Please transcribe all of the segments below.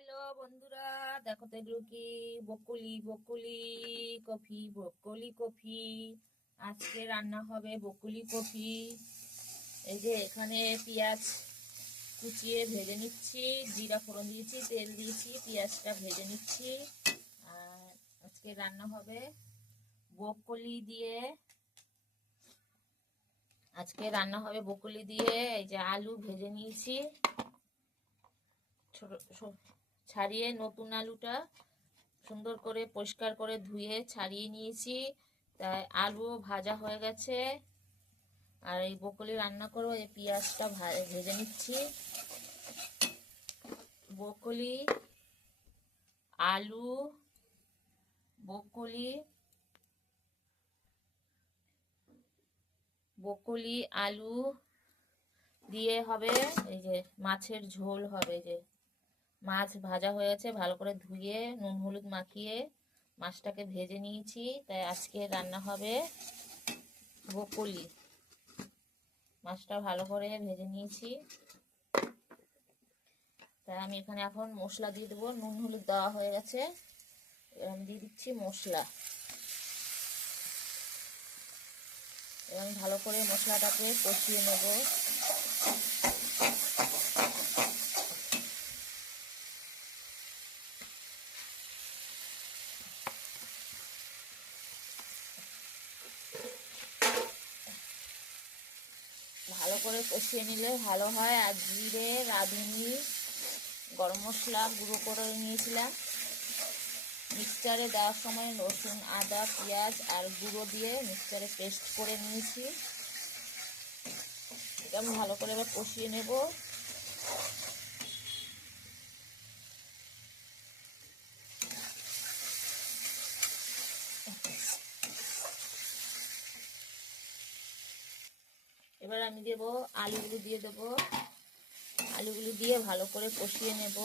Hello বন্ধুরা, দেখো তো এগুলো কি? Bakuli Bakuli coffee, Bakuli coffee. আজকে রান্না হবে বকুলি কফি। এই যে এখানে পেঁয়াজ কুচিয়ে ভেজে নিচ্ছি, জিরা ফোড়ন দিয়েছি, তেল দিয়েছি, পেঁয়াজটা ভেজে নিচ্ছি। আর আজকে রান্না হবে বকুলি দিয়ে। এই যে আলু ভেজে নিয়েছি, ছোট ছাড়িয়ে নতুন আলুটা সুন্দর করে পরিষ্কার করে ধুয়ে ছাড়িয়ে নিয়েছি। তাই আলুও ভাজা হয়ে গেছে। আর এই বকুলি রান্না করবো, এই পেঁয়াজটা ভেজে নিচ্ছি। বকুলি, আলু, বকুলি বকুলি আলু দিয়ে হবে এই যে মাছের ঝোল হবে। যে মাছ ভাজা হয়েছে, ভালো করে ধুয়ে নুন হলুদ মাখিয়ে মাছটাকে ভেজে নিয়েছি। তাই আজকে রান্না হবে বকুলি। মাছটা ভালো করে ভেজে নিয়েছি। তাই আমি এখানে এখন মশলা দিয়ে দেবো। নুন হলুদ দেওয়া হয়ে গেছে, আমি দিয়ে দিচ্ছি মশলা। এবং ভালো করে মশলাটাকে কষিয়ে নেব। ভালো করে কষিয়ে নিলে ভালো হয়। আর জিরে, রাঁধুনি, গরম মশলা গুঁড়ো করে নিয়েছিলাম। মিক্সচারে দেওয়ার সময় রসুন, আদা, পেঁয়াজ আর গুঁড়ো দিয়ে মিক্সচারে পেস্ট করে নিয়েছি। এটা আমি ভালো করে এবার কষিয়ে নেব। এবার আমি দেবো আলুগুলো দিয়ে দেবো। আলুগুলো দিয়ে ভালো করে কষিয়ে নেব।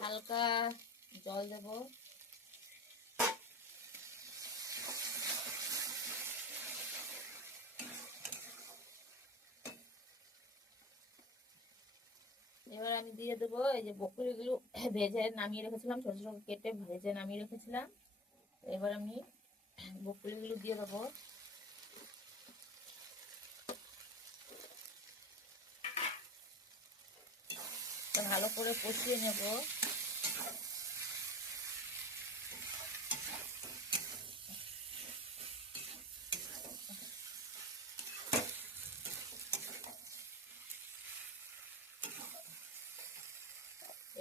হালকা জল দেব। এবার আমি দিয়ে দেবো এই যে বকুলিগুলো ভেজে নামিয়ে রেখেছিলাম, ছোট ছোট কেটে ভেজে নামিয়ে রেখেছিলাম। এবার আমি বকুলিগুলো দিয়ে দেবো। ভালো করে কষিয়ে নেব।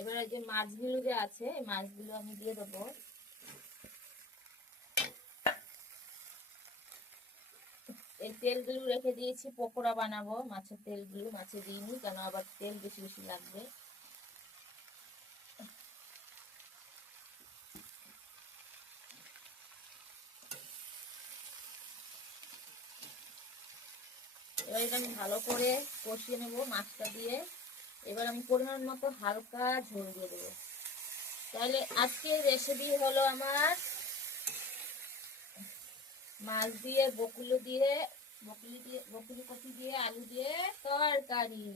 এবার এই যে মাছগুলো যে আছে, এই মাছগুলো আমি দিয়ে দেবো। এই তেলগুলো রেখে দিয়েছি, পকোড়া বানাবো। মাছের তেলগুলো মাছে দিইনি, কেন আবার তেল বেশি বেশি লাগবে। এবার এটা আমি ভালো করে কষিয়ে নেব মাছটা দিয়ে। এবার আমি পরিমাণ মতো হালকা ঝোল দিয়ে দেবো। তাহলে আজকের রেসিপি হলো আমার মাছ দিয়ে বকুলি কফি দিয়ে আলু দিয়ে তরকারি।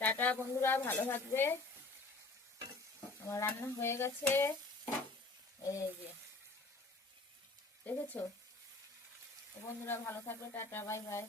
টাটা বন্ধুরা, ভালো থাকবে। আমার রান্না হয়ে গেছে, এই যে দেখেছো। বন্ধুরা ভালো থাকবে, টাটা, বাই বাই।